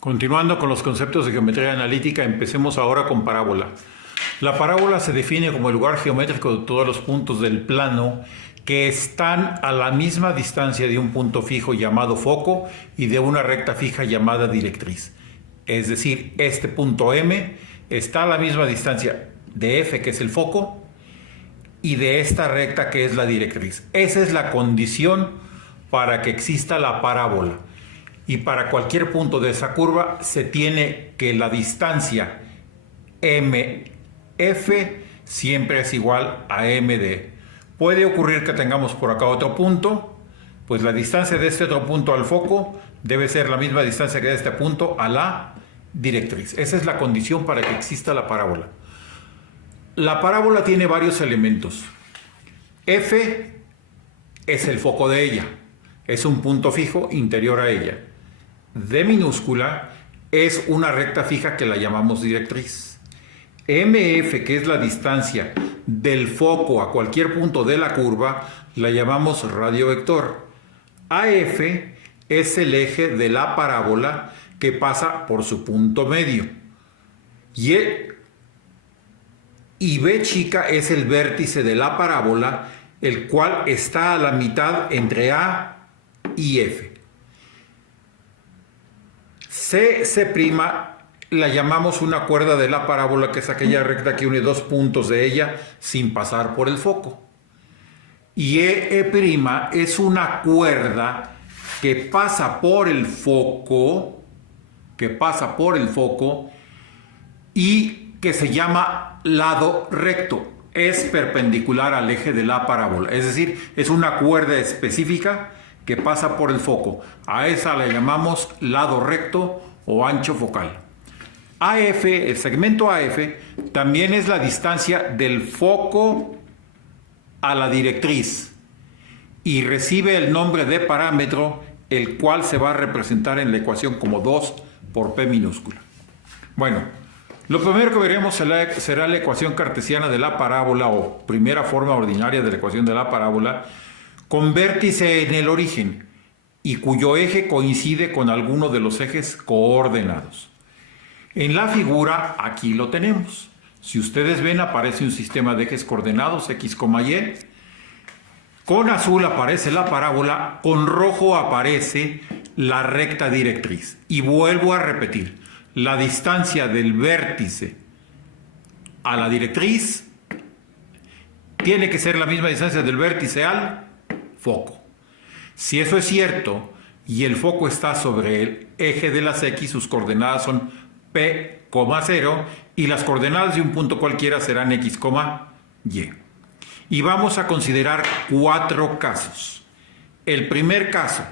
Continuando con los conceptos de geometría analítica, empecemos ahora con parábola. La parábola se define como el lugar geométrico de todos los puntos del plano que están a la misma distancia de un punto fijo llamado foco y de una recta fija llamada directriz. Es decir, este punto M está a la misma distancia de F, que es el foco, y de esta recta, que es la directriz. Esa es la condición para que exista la parábola. Y para cualquier punto de esa curva se tiene que la distancia MF siempre es igual a MD. Puede ocurrir que tengamos por acá otro punto, pues la distancia de este otro punto al foco debe ser la misma distancia que de este punto a la directriz. Esa es la condición para que exista la parábola. La parábola tiene varios elementos. F es el foco de ella, es un punto fijo interior a ella. D minúscula es una recta fija que la llamamos directriz. MF, que es la distancia del foco a cualquier punto de la curva, la llamamos radiovector. AF es el eje de la parábola que pasa por su punto medio. Y B chica es el vértice de la parábola, el cual está a la mitad entre A y F. C' la llamamos una cuerda de la parábola, que es aquella recta que une dos puntos de ella sin pasar por el foco. Y E' es una cuerda que pasa por el foco, y que se llama lado recto. Es perpendicular al eje de la parábola, es decir, es una cuerda específica que pasa por el foco. A esa la llamamos lado recto o ancho focal. AF, el segmento AF, también es la distancia del foco a la directriz y recibe el nombre de parámetro, el cual se va a representar en la ecuación como 2 por P minúscula. Bueno, lo primero que veremos será la ecuación cartesiana de la parábola, o primera forma ordinaria de la ecuación de la parábola, con vértice en el origen y cuyo eje coincide con alguno de los ejes coordenados. En la figura aquí lo tenemos. Si ustedes ven, aparece un sistema de ejes coordenados x, y. Con azul aparece la parábola, con rojo aparece la recta directriz. Y vuelvo a repetir, la distancia del vértice a la directriz tiene que ser la misma distancia del vértice al foco. Si eso es cierto y el foco está sobre el eje de las x, sus coordenadas son P, 0, y las coordenadas de un punto cualquiera serán x, y. Y vamos a considerar 4 casos. El primer caso: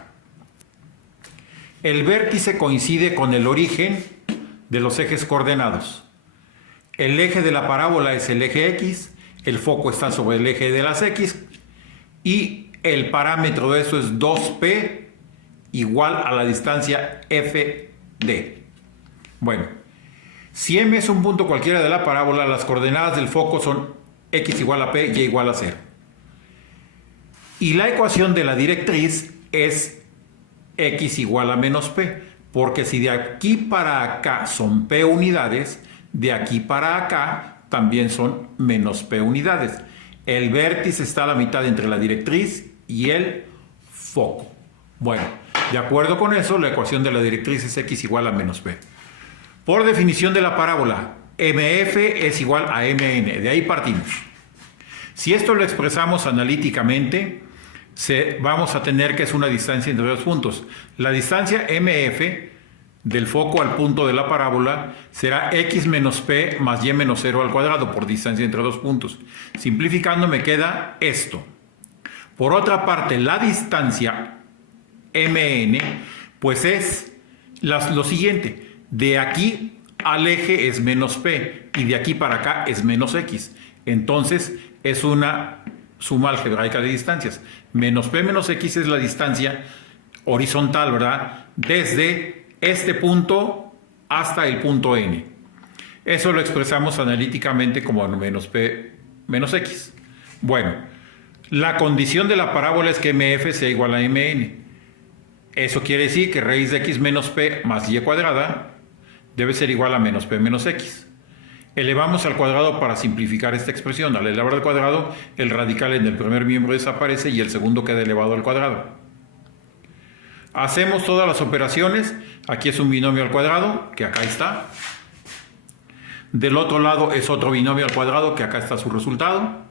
el vértice coincide con el origen de los ejes coordenados. El eje de la parábola es el eje x, el foco está sobre el eje de las x, y el parámetro de eso es 2p igual a la distancia fd. Bueno, si M es un punto cualquiera de la parábola, las coordenadas del foco son x igual a p, y igual a 0. Y la ecuación de la directriz es x igual a menos p, porque si de aquí para acá son p unidades, de aquí para acá también son menos p unidades. El vértice está a la mitad entre la directriz y el foco. Bueno, de acuerdo con eso, la ecuación de la directriz es x igual a menos p. Por definición de la parábola, MF es igual a MN, de ahí partimos. Si esto lo expresamos analíticamente, vamos a tener que es una distancia entre dos puntos. La distancia MF del foco al punto de la parábola será x menos p más y menos 0 al cuadrado por distancia entre dos puntos. Simplificando me queda esto. Por otra parte, la distancia MN pues es lo siguiente. De aquí al eje es menos p y de aquí para acá es menos x. Entonces es una suma algebraica de distancias. Menos p menos x es la distancia horizontal, ¿verdad? Desde este punto hasta el punto n. Eso lo expresamos analíticamente como menos p menos x. Bueno, la condición de la parábola es que mf sea igual a mn. Eso quiere decir que raíz de x menos p más y cuadrada debe ser igual a menos p menos x. Elevamos al cuadrado para simplificar esta expresión. Al elevar al cuadrado, el radical en el primer miembro desaparece y el segundo queda elevado al cuadrado. Hacemos todas las operaciones. Aquí es un binomio al cuadrado, que acá está. Del otro lado es otro binomio al cuadrado, que acá está su resultado.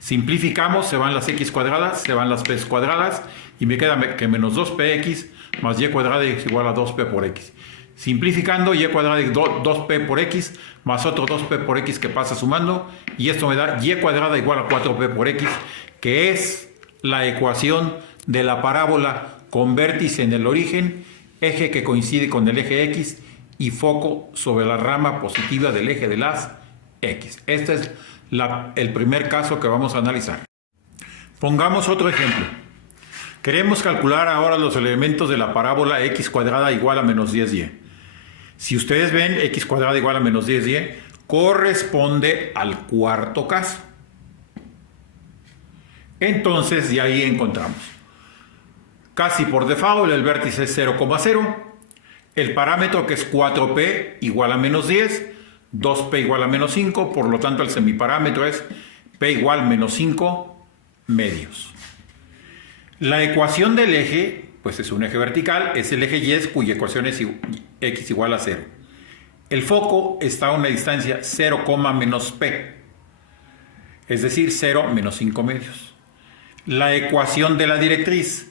Simplificamos, se van las x cuadradas, se van las p cuadradas, y me queda que menos 2px más y cuadrada es igual a 2p por x. Simplificando, y cuadrada es 2p por x más otro 2p por x que pasa sumando, y esto me da y cuadrada igual a 4p por x, que es la ecuación de la parábola con vértice en el origen, eje que coincide con el eje x y foco sobre la rama positiva del eje de las x. Este es el primer caso que vamos a analizar. Pongamos otro ejemplo. Queremos calcular ahora los elementos de la parábola x cuadrada igual a menos 10y. Si ustedes ven, x cuadrada igual a menos 10y corresponde al cuarto caso. Entonces, de ahí encontramos. Casi por default, el vértice es 0,0. El parámetro, que es 4p igual a menos 10. 2p igual a menos 5. Por lo tanto, el semiparámetro es p igual a menos 5 medios. La ecuación del eje, pues es un eje vertical, es el eje y, cuya ecuación es x igual a 0. El foco está a una distancia 0, menos p, es decir, 0 menos 5 medios. La ecuación de la directriz,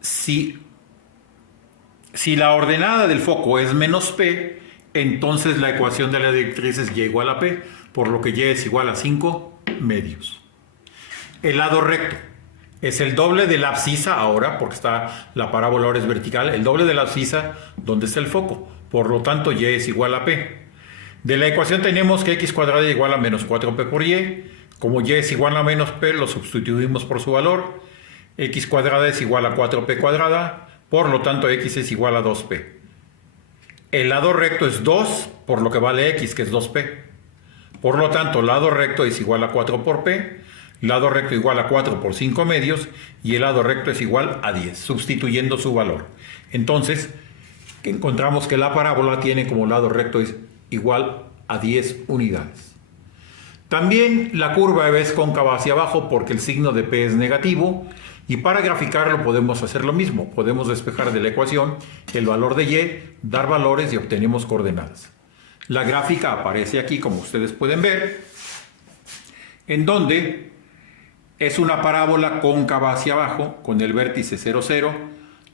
si la ordenada del foco es menos p, entonces la ecuación de la directriz es y igual a p, por lo que y es igual a 5 medios. El lado recto es el doble de la abscisa ahora, porque la parábola ahora es vertical, el doble de la abscisa donde está el foco. Por lo tanto, y es igual a p. De la ecuación tenemos que x cuadrada es igual a menos 4p por y. Como y es igual a menos p, lo sustituimos por su valor. X cuadrada es igual a 4p cuadrada. Por lo tanto, x es igual a 2p. El lado recto es 2, por lo que vale x, que es 2p. Por lo tanto, lado recto es igual a 4 por p. Lado recto igual a 4 por 5 medios y el lado recto es igual a 10, sustituyendo su valor. Entonces, encontramos que la parábola tiene como lado recto es igual a 10 unidades. También la curva es cóncava hacia abajo porque el signo de p es negativo, y para graficarlo podemos hacer lo mismo. Podemos despejar de la ecuación el valor de y, dar valores y obtenemos coordenadas. La gráfica aparece aquí, como ustedes pueden ver, en donde es una parábola cóncava hacia abajo con el vértice 0, 0,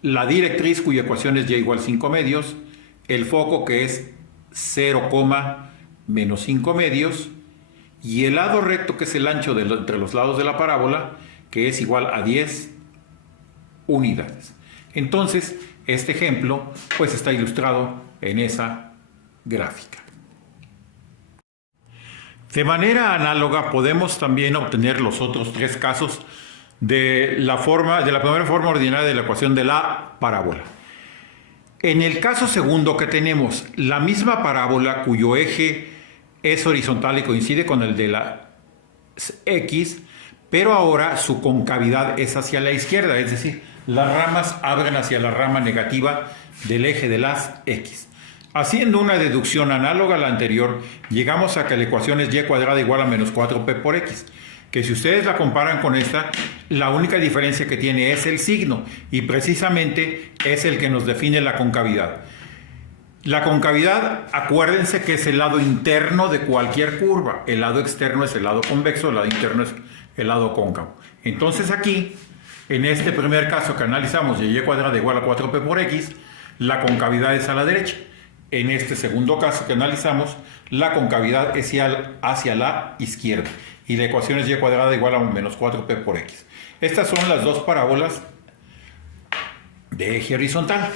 la directriz cuya ecuación es y igual a 5 medios, el foco que es 0, menos 5 medios, y el lado recto que es el ancho entre los lados de la parábola, que es igual a 10 unidades. Entonces, este ejemplo pues está ilustrado en esa gráfica. De manera análoga podemos también obtener los otros tres casos de la primera forma ordinaria de la ecuación de la parábola. En el caso segundo, que tenemos la misma parábola cuyo eje es horizontal y coincide con el de la x, pero ahora su concavidad es hacia la izquierda, es decir, las ramas abren hacia la rama negativa del eje de las x. Haciendo una deducción análoga a la anterior, llegamos a que la ecuación es y cuadrada igual a menos 4p por x, que si ustedes la comparan con esta, la única diferencia que tiene es el signo, y precisamente es el que nos define la concavidad. La concavidad, acuérdense que es el lado interno de cualquier curva. El lado externo es el lado convexo, el lado interno es el lado cóncavo. Entonces aquí, en este primer caso que analizamos, y cuadrada igual a 4p por x, la concavidad es a la derecha. En este segundo caso que analizamos, la concavidad es hacia la izquierda y la ecuación es y cuadrada igual a menos 4p por x. Estas son las dos parábolas de eje horizontal.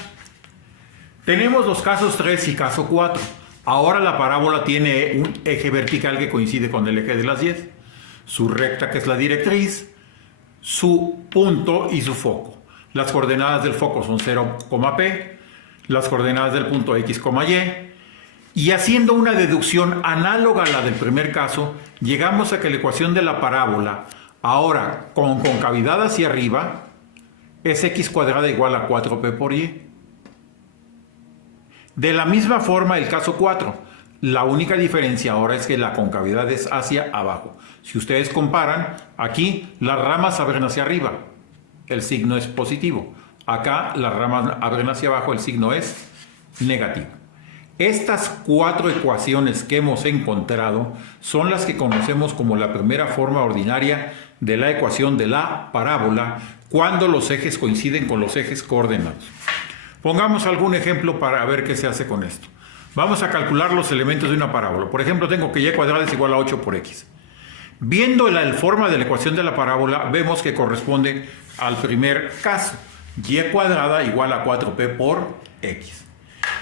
Tenemos los casos 3 y caso 4. Ahora la parábola tiene un eje vertical que coincide con el eje de las 10, su recta que es la directriz, su punto y su foco. Las coordenadas del foco son 0, p, las coordenadas del punto x, y haciendo una deducción análoga a la del primer caso, llegamos a que la ecuación de la parábola, ahora con concavidad hacia arriba, es x cuadrada igual a 4p por y. De la misma forma el caso 4. La única diferencia ahora es que la concavidad es hacia abajo. Si ustedes comparan, aquí las ramas abren hacia arriba, el signo es positivo. Acá las ramas abren hacia abajo, el signo es negativo. Estas 4 ecuaciones que hemos encontrado son las que conocemos como la primera forma ordinaria de la ecuación de la parábola cuando los ejes coinciden con los ejes coordenados. Pongamos algún ejemplo para ver qué se hace con esto. Vamos a calcular los elementos de una parábola. Por ejemplo, tengo que y cuadrada es igual a 8 por x. Viendo la forma de la ecuación de la parábola, vemos que corresponde al primer caso. Y cuadrada igual a 4p por x.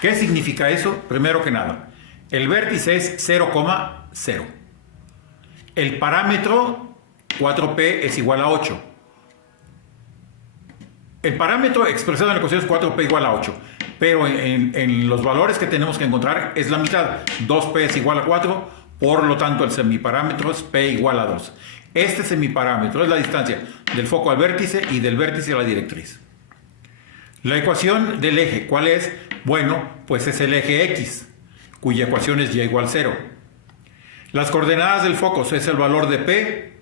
¿Qué significa eso? Primero que nada, el vértice es 0,0. El parámetro 4p es igual a 8. El parámetro expresado en la ecuación es 4p igual a 8. Pero en los valores que tenemos que encontrar es la mitad. 2p es igual a 4, por lo tanto el semiparámetro es p igual a 2. Este semiparámetro es la distancia del foco al vértice y del vértice a la directriz. La ecuación del eje, ¿cuál es? Bueno, pues es el eje x, cuya ecuación es y igual a 0. Las coordenadas del foco es el valor de p,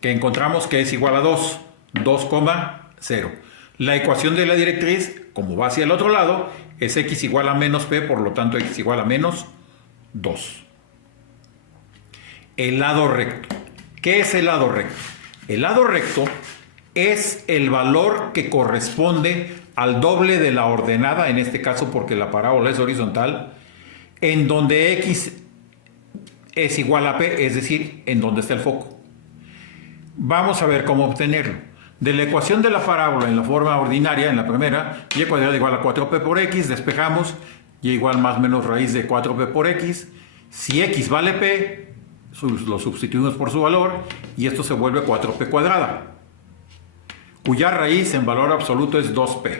que encontramos que es igual a 2, 2,0. La ecuación de la directriz, como va hacia el otro lado, es x igual a menos p, por lo tanto x igual a menos 2. El lado recto. ¿Qué es el lado recto? El lado recto es el valor que corresponde al doble de la ordenada, en este caso porque la parábola es horizontal, en donde x es igual a p, es decir, en donde está el foco. Vamos a ver cómo obtenerlo. De la ecuación de la parábola en la forma ordinaria, en la primera, y cuadrada igual a 4p por x, despejamos y igual más menos raíz de 4p por x. Si x vale p, lo sustituimos por su valor y esto se vuelve 4p cuadrada, cuya raíz en valor absoluto es 2p.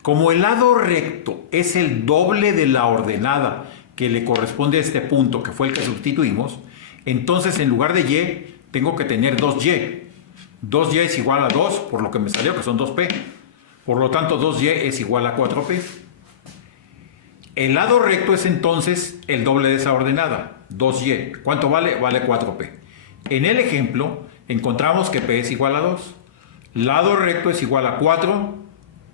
Como el lado recto es el doble de la ordenada que le corresponde a este punto, que fue el que sustituimos, entonces en lugar de y, tengo que tener 2y. 2y es igual a 2, por lo que me salió que son 2p. Por lo tanto, 2y es igual a 4p. El lado recto es entonces el doble de esa ordenada, 2y. ¿Cuánto vale? Vale 4p. En el ejemplo, encontramos que p es igual a 2. Lado recto es igual a 4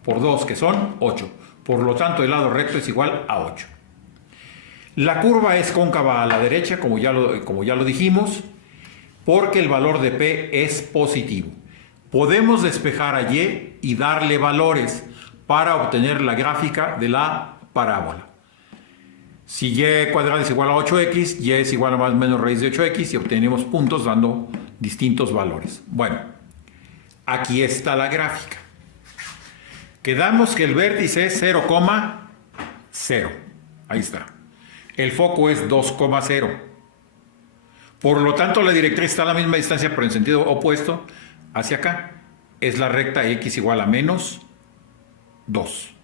por 2, que son 8. Por lo tanto, el lado recto es igual a 8. La curva es cóncava a la derecha, como ya lo dijimos, porque el valor de p es positivo. Podemos despejar a y darle valores para obtener la gráfica de la parábola. Si y cuadrada es igual a 8x, y es igual a más o menos raíz de 8x y obtenemos puntos dando distintos valores. Bueno, aquí está la gráfica. Quedamos que el vértice es 0,0. Ahí está. El foco es 2,0. Por lo tanto, la directriz está a la misma distancia, pero en sentido opuesto hacia acá. Es la recta x igual a menos 2.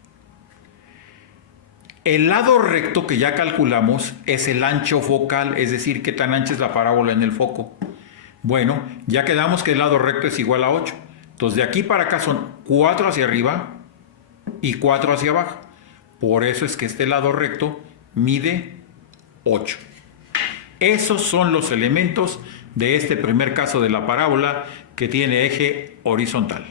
El lado recto que ya calculamos es el ancho focal, es decir, qué tan ancha es la parábola en el foco. Bueno, ya quedamos que el lado recto es igual a 8. Entonces, de aquí para acá son 4 hacia arriba y 4 hacia abajo. Por eso es que este lado recto mide 8. Esos son los elementos de este primer caso de la parábola que tiene eje horizontal.